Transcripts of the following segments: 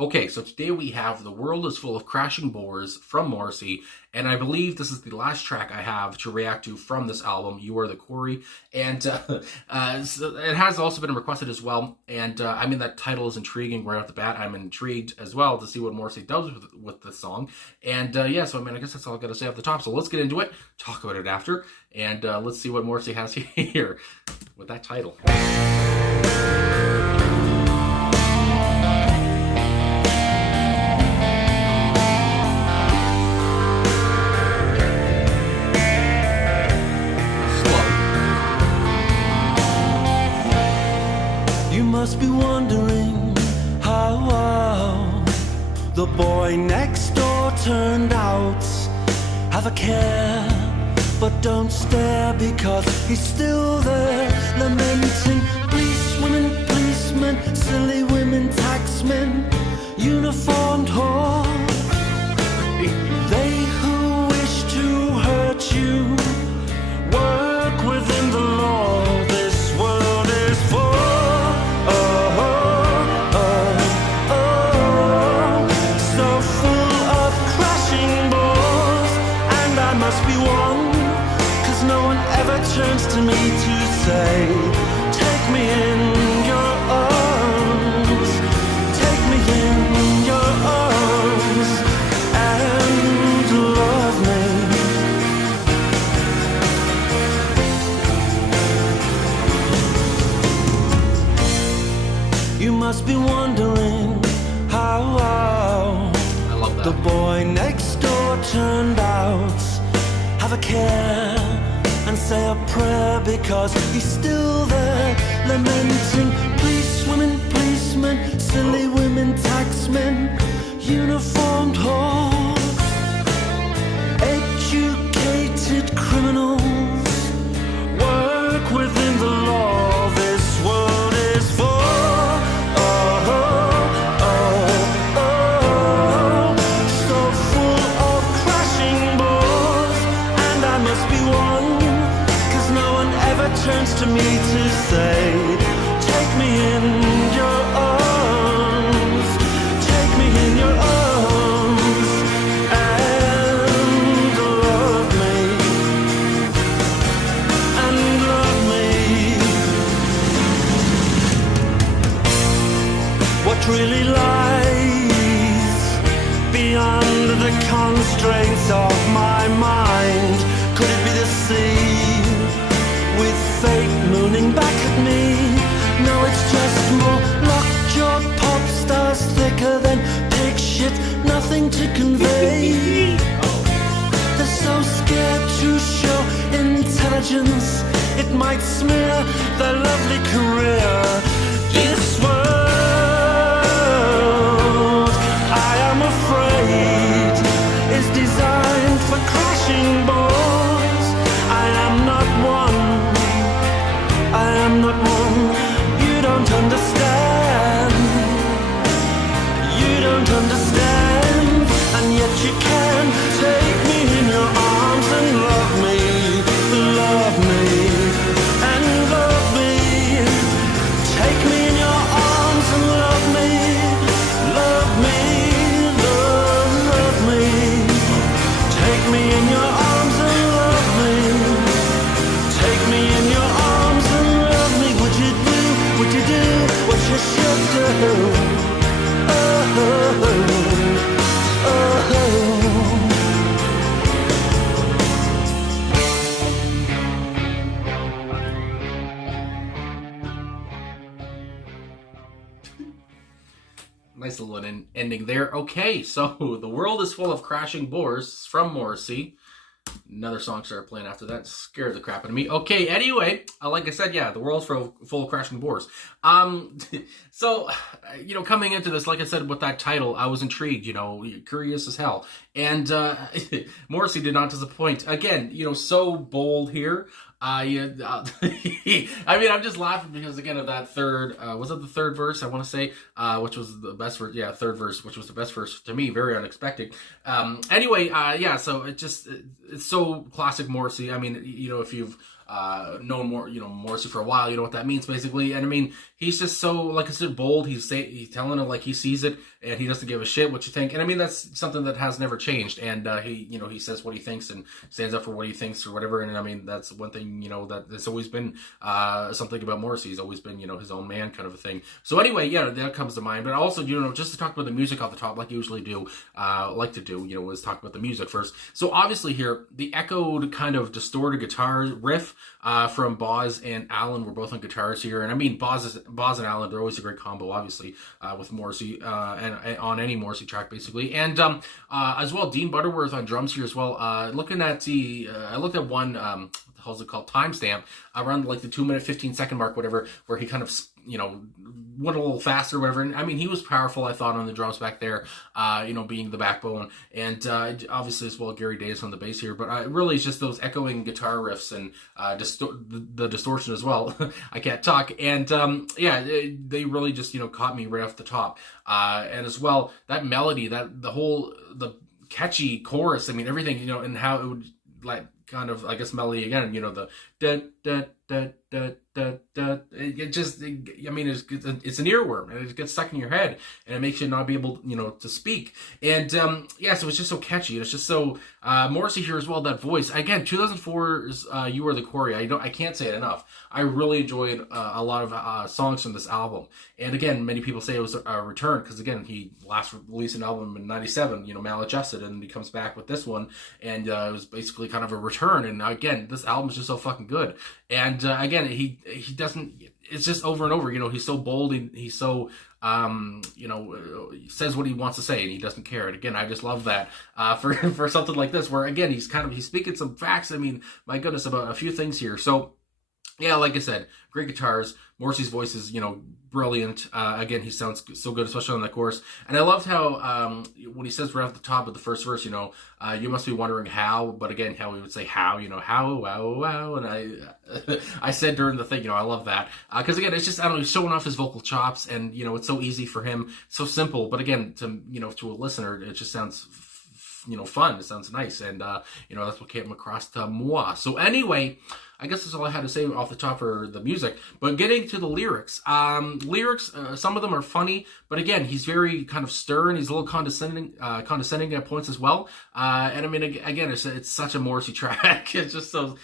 Okay, so today we have The World is Full of Crashing Bores from Morrissey, and I believe this is the last track I have to react to from this album, You Are the Quarry, and so it has also been requested as well, and I mean, that title is intriguing right off the bat. I'm intrigued as well to see what Morrissey does with this song, and yeah, so I mean, I guess that's all I gotta say off the top, so let's get into it, talk about it after, and let's see what Morrissey has here with that title. You must be wondering how the boy next door turned out. Have a care, but don't stare, because he's still there, lamenting. Policemen, silly women, taxmen, uniformed whores. They who wish to hurt you work within the law. This world is for turns to me to say, take me in your arms, take me in your arms, and love me. You must be wondering how I love that. The boy next door turned out. Have a care and say a prayer, because he's still there, lamenting. Policemen, silly women, taxmen, uniformed whores, educated criminals work within the law. This world is for so full of crashing bores, and I must be one. Turns to me to say, take me in your arms, take me in your arms, and love me, and love me. What really lies beyond the constraints of my mind? Could it be the sea, with fate mooning back at me? No, it's just more lockjaw pop stars, thicker than pig shit, nothing to convey. They're so scared to show intelligence, it might smear their lovely career. This world, I am afraid, is designed for crashing bores. I am not one, I am not one. You don't understand, you don't understand, and yet you can take me in your arms and love me, and love me. Take me in your arms and love me, love me, love me. Take me in your arms and love me, take me in your arms and love me. Would you do what you should do? Oh, oh, oh, oh. Nice little ending there. Okay, so The World is Full of Crashing Bores from Morrissey. Another song started playing after that. Scared the crap out of me. Okay, anyway, like I said, yeah, The World's Full of Crashing Bores. So, coming into this, like I said, with that title, I was intrigued, curious as hell. And Morrissey did not disappoint. Again, so bold here. I mean, I'm just laughing because, again, of that third, was it the third verse, I want to say, which was the best verse, yeah, third verse, which was the best verse to me, very unexpected. Anyway, yeah, so it's so classic Morrissey. I mean, if you've known Morrissey for a while. You know what that means, basically. And I mean, he's just so, like I said, bold. He's telling it like he sees it, and he doesn't give a shit what you think. And I mean, that's something that has never changed. And he says what he thinks and stands up for what he thinks or whatever. And I mean, that's one thing, that it's always been something about Morrissey. He's always been, his own man kind of a thing. So anyway, yeah, that comes to mind. But also, just to talk about the music off the top, like I usually do, is talk about the music first. So obviously here, the echoed kind of distorted guitar riff from Boz and Alan were both on guitars here. And I mean, Boz and Alan, they're always a great combo, obviously, with Morrissey, and on any Morrissey track, basically. And as well, Dean Butterworth on drums here as well. I looked at one, what the hell is it called, timestamp, around like the 2-minute, 15-second mark, whatever, where he kind of, went a little faster, whatever. And I mean, he was powerful, I thought, on the drums back there, being the backbone. And obviously as well, Gary Davis on the bass here. But really, it's just those echoing guitar riffs and the distortion as well. I can't talk. And they really just, caught me right off the top. And as well, that melody, the catchy chorus, I mean, everything, and how it would, like, kind of, I guess, melody again, the da da da da da da. It's an earworm, and it gets stuck in your head, and it makes you not be able, to speak. And so it's just so catchy, and it's just so Morrissey here as well. That voice again, 2004's "You Are the Quarry." I can't say it enough. I really enjoyed a lot of songs from this album, and again, many people say it was a return because again, he last released an album in '97, Maladjusted, and he comes back with this one, and it was basically kind of a return. And again, this album is just so fucking good. And again, he doesn't. It's just over and over. He's so bold. He's so says what he wants to say, and he doesn't care. And again, I just love that for something like this, where again he's speaking some facts. I mean, my goodness, about a few things here. So yeah, like I said, great guitars. Morrissey's voice is, brilliant. Again, he sounds so good, especially on that chorus. And I loved how, when he says right off the top of the first verse, you must be wondering how, but again, how he would say how, how, wow. And I said during the thing, I love that. Cause again, it's just, I don't know, he's showing off his vocal chops, and, it's so easy for him, so simple. But again, to a listener, it just sounds fun. It sounds nice. And, that's what came across to moi. So anyway, I guess that's all I had to say off the top for the music. But getting to the lyrics, some of them are funny, but again, he's very kind of stern. He's a little condescending at points as well. And I mean, again, it's such a Morrissey track. It's just so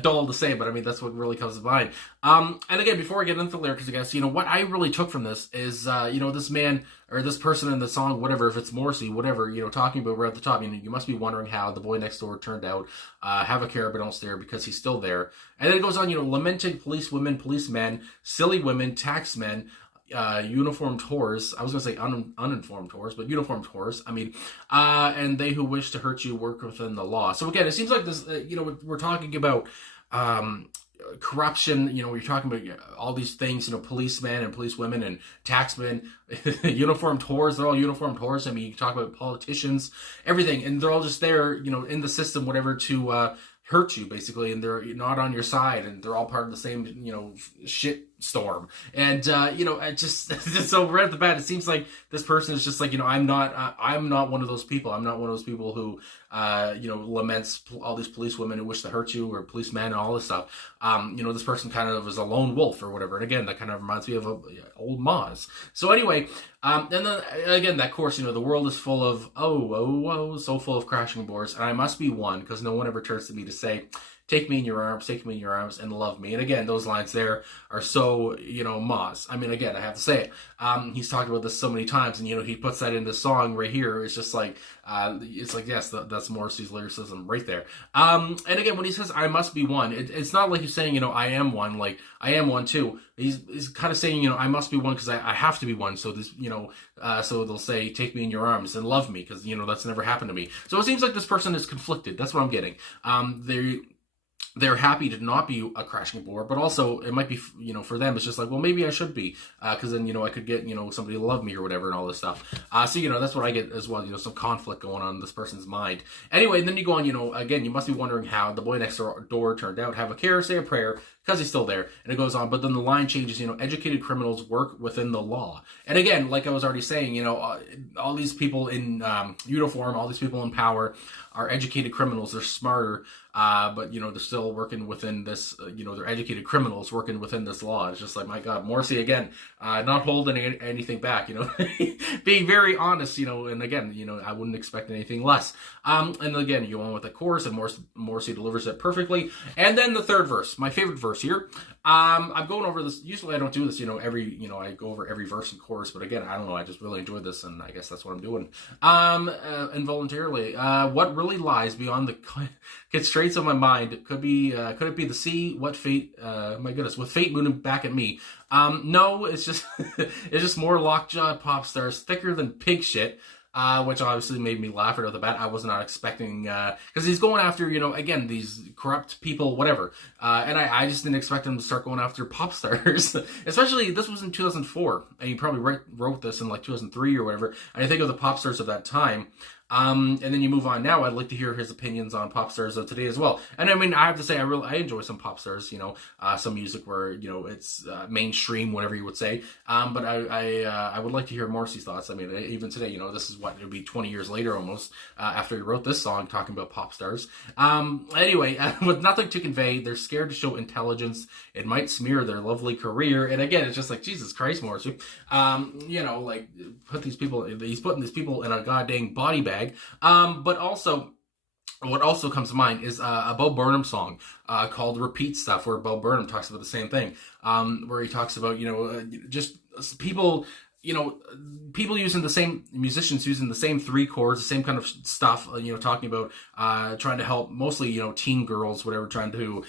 dull to say, but I mean, that's what really comes to mind. And again, before I get into the lyrics, I guess, what I really took from this is, this man or this person in the song, whatever, if it's Morrissey, whatever, talking about right at the top, you must be wondering how the boy next door turned out, have a care but don't stare because he's still there. And then it goes on, lamenting policewomen, policemen, silly women, taxmen, uniformed whores. I was going to say uninformed whores, but uniformed whores. I mean, and they who wish to hurt you work within the law. So again, it seems like this, we're talking about corruption. You're talking about all these things, policemen and policewomen and taxmen, uniformed whores. They're all uniformed whores. I mean, you talk about politicians, everything, and they're all just there, in the system, whatever, to hurt you, basically, and they're not on your side, and they're all part of the same, shit storm. And it just so right at the bat, it seems like this person is just like, I'm not one of those people. I'm not one of those people who laments all these police women who wish to hurt you, or policemen and all this stuff. This person kind of is a lone wolf or whatever. And again, that kind of reminds me of old Moz. So anyway, and then again, that chorus, the world is full of, so full of crashing boards, and I must be one, because no one ever turns to me to say, take me in your arms and love me. And again, those lines there are so, Moz. I mean, again, I have to say it. He's talked about this so many times, and, he puts that in the song right here. It's just like, yes, that's Morrissey's lyricism right there. And again, when he says, I must be one, it's not like he's saying, I am one, like, I am one too. He's kind of saying, I must be one because I have to be one. So this, so they'll say, take me in your arms and love me, because, that's never happened to me. So it seems like this person is conflicted. That's what I'm getting. They're happy to not be a crashing bore, but also it might be, for them, it's just like, well, maybe I should be, because then, I could get, somebody to love me or whatever and all this stuff. So, that's what I get as well, some conflict going on in this person's mind. Anyway, then you go on, again, you must be wondering how the boy next door turned out. Have a care, say a prayer, because he's still there. And it goes on, but then the line changes, educated criminals work within the law. And again, like I was already saying, all these people in uniform, all these people in power are educated criminals. They're smarter, but they're still working within this. They're educated criminals working within this law. It's just like, my God, Morrissey again, not holding anything back. Being very honest. And again, I wouldn't expect anything less. And again, you go on with the chorus, and Morrissey delivers it perfectly. And then the third verse, my favorite verse here. I'm going over this. Usually, I don't do this. I go over every verse and chorus. But again, I don't know. I just really enjoyed this, and I guess that's what I'm doing. Involuntarily, what really lies beyond the constraints of my mind could it be the sea? What fate? My goodness, with fate moving back at me. No, it's just it's just more lockjaw pop stars, thicker than pig shit. Which obviously made me laugh right off the bat. I was not expecting, because he's going after, again, these corrupt people, whatever. And I just didn't expect him to start going after pop stars. Especially, this was in 2004, and he probably wrote this in like 2003 or whatever. And I think of the pop stars of that time. And then you move on now. I'd like to hear his opinions on pop stars of today as well. And I mean, I have to say, I enjoy some pop stars, some music where, it's mainstream, whatever you would say. But I would like to hear Morrissey's thoughts. I mean, even today, this is what, it would be 20 years later almost, after he wrote this song talking about pop stars. Anyway, with nothing to convey, they're scared to show intelligence. It might smear their lovely career. And again, it's just like, Jesus Christ, Morrissey. Like, he's putting these people in a goddamn body bag. But also, what also comes to mind is a Bo Burnham song called Repeat Stuff, where Bo Burnham talks about the same thing, where he talks about, just people, people using the same, musicians using the same three chords, the same kind of stuff, talking about trying to help mostly, teen girls, whatever, trying to,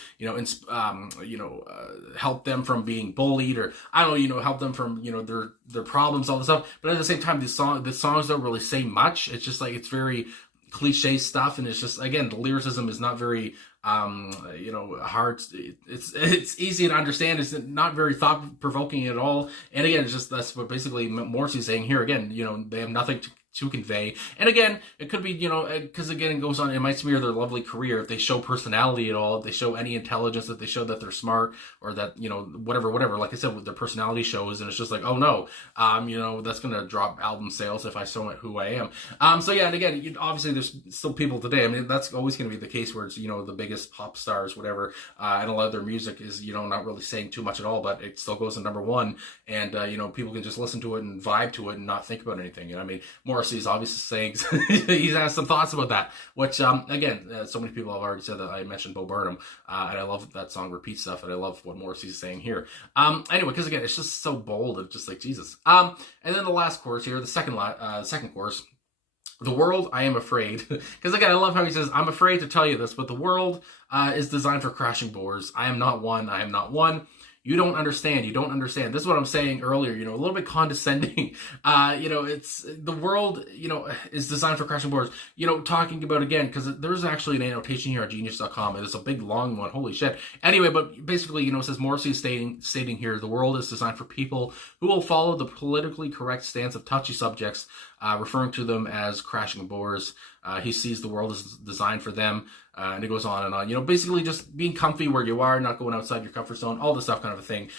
help them from being bullied, or I don't know, help them from, their problems, all this stuff. But at the same time, the songs don't really say much. It's just like, it's very cliche stuff, and it's just, again, the lyricism is not very hard. It's easy to understand. It's not very thought provoking at all. And again, it's just, that's what basically Morrissey's saying here. Again, they have nothing to convey. And again, it could be, because again, it goes on, it might smear their lovely career if they show personality at all, if they show any intelligence, if they show that they're smart, or that, whatever. Like I said, with their personality shows, and it's just like, oh no, that's going to drop album sales if I show it who I am. So yeah, and again, obviously there's still people today. I mean, that's always going to be the case where it's, the biggest pop stars, whatever, and a lot of their music is, not really saying too much at all, but it still goes to number one, and, people can just listen to it and vibe to it and not think about anything. I mean, Morrissey's obviously saying he has some thoughts about that, which again, so many people have already said that. I mentioned Bo Burnham, and I love that song Repeat Stuff, and I love what Morrissey's saying here. Anyway, because again, it's just so bold, it's just like Jesus. And then the last chorus here, the second chorus. The world, I am afraid. Because again, I love how he says, I'm afraid to tell you this, but the world is designed for crashing bores. I am not one. I am not one. You don't understand. You don't understand. This is what I'm saying earlier, a little bit condescending. It's the world, is designed for crashing boards. Talking about, again, because there's actually an annotation here at genius.com. It's a big, long one. Holy shit. Anyway, but basically, it says Morrissey is stating here, the world is designed for people who will follow the politically correct stance of touchy subjects, referring to them as crashing bores. He sees the world is designed for them. And it goes on and on, basically just being comfy where you are, not going outside your comfort zone, all this stuff kind of a thing.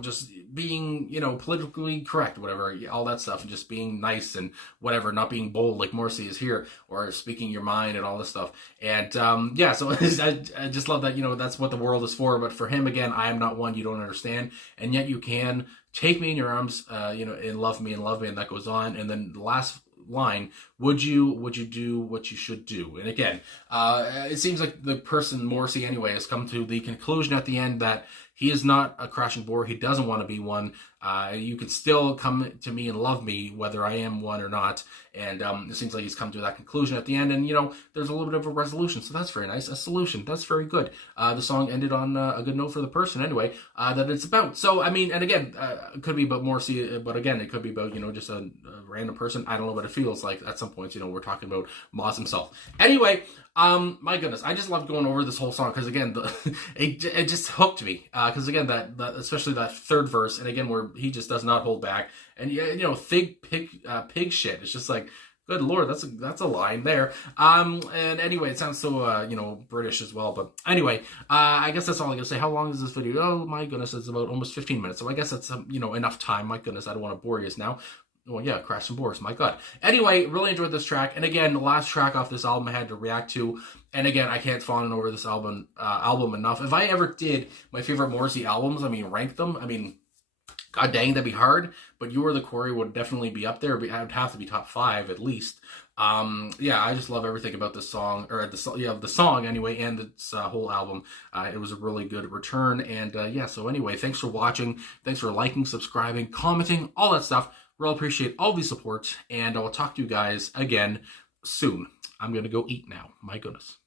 Just being, politically correct, whatever, all that stuff, and just being nice and whatever, not being bold like Morrissey is here, or speaking your mind and all this stuff. And, so I just love that, that's what the world is for. But for him, again, I am not one you don't understand. And yet you can take me in your arms, and love me, and that goes on. And then the last line, would you do what you should do? And again, it seems like the person, Morrissey anyway, has come to the conclusion at the end that he is not a crashing bore. He doesn't want to be one. You can still come to me and love me, whether I am one or not. And it seems like he's come to that conclusion at the end. And, there's a little bit of a resolution. So that's very nice. A solution. That's very good. The song ended on a good note for the person anyway, that it's about. So, I mean, and again, it could be about Morrissey, but again, it could be about, just a random person. I don't know what it feels like at some points. We're talking about Moz himself. Anyway, my goodness, I just loved going over this whole song because again, it just hooked me. Because again, that especially that third verse, and again where he just does not hold back, and thick pig shit. It's just like, Good Lord, that's a line there. And anyway, it sounds so, British as well. But anyway, I guess that's all I'm going to say. How long is this video? Oh, my goodness, it's about almost 15 minutes. So I guess that's, enough time. My goodness, I don't want to bore you now. Well, yeah, Crash Some Boars, my God. Anyway, really enjoyed this track. And again, the last track off this album I had to react to. And again, I can't fawn over this album enough. If I ever did my favorite Morrissey albums, rank them, God dang, that'd be hard. But You Are the Quarry would definitely be up there. I would have to be top 5 at least. I just love everything about this song, or the song anyway, and this whole album. It was a really good return. And so anyway, thanks for watching. Thanks for liking, subscribing, commenting, all that stuff. Really appreciate all the support. And I will talk to you guys again soon. I'm going to go eat now. My goodness.